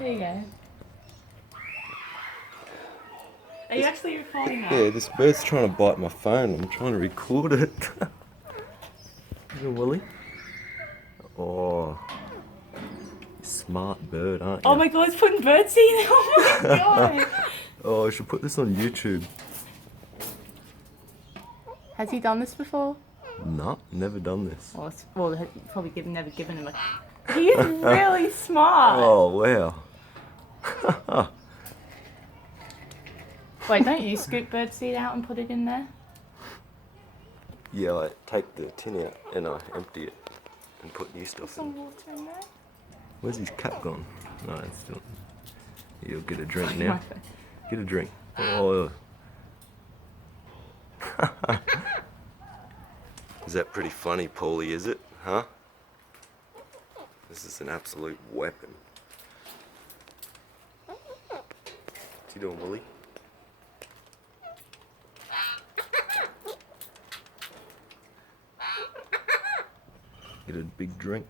There you go. Are you actually recording that? Yeah, this bird's trying to bite my phone. I'm trying to record it. Little Willy. Oh, smart bird, aren't you? Oh my god, it's putting birdseed. Oh my god. Oh, I should put this on YouTube. Has he done this before? No, never done this. Well, he's probably never given him a... He is really smart. Oh, wow. Wait, don't you scoop birdseed out and put it in there? Yeah, I take the tin out and I empty it and put new Put stuff some in. water in there. Where's his cap gone? No, it's still... You'll get a drink now. Get a drink. Oh. Is that pretty funny, Paulie, is it? Huh? This is an absolute weapon. What's he doing, Willie? Get a big drink.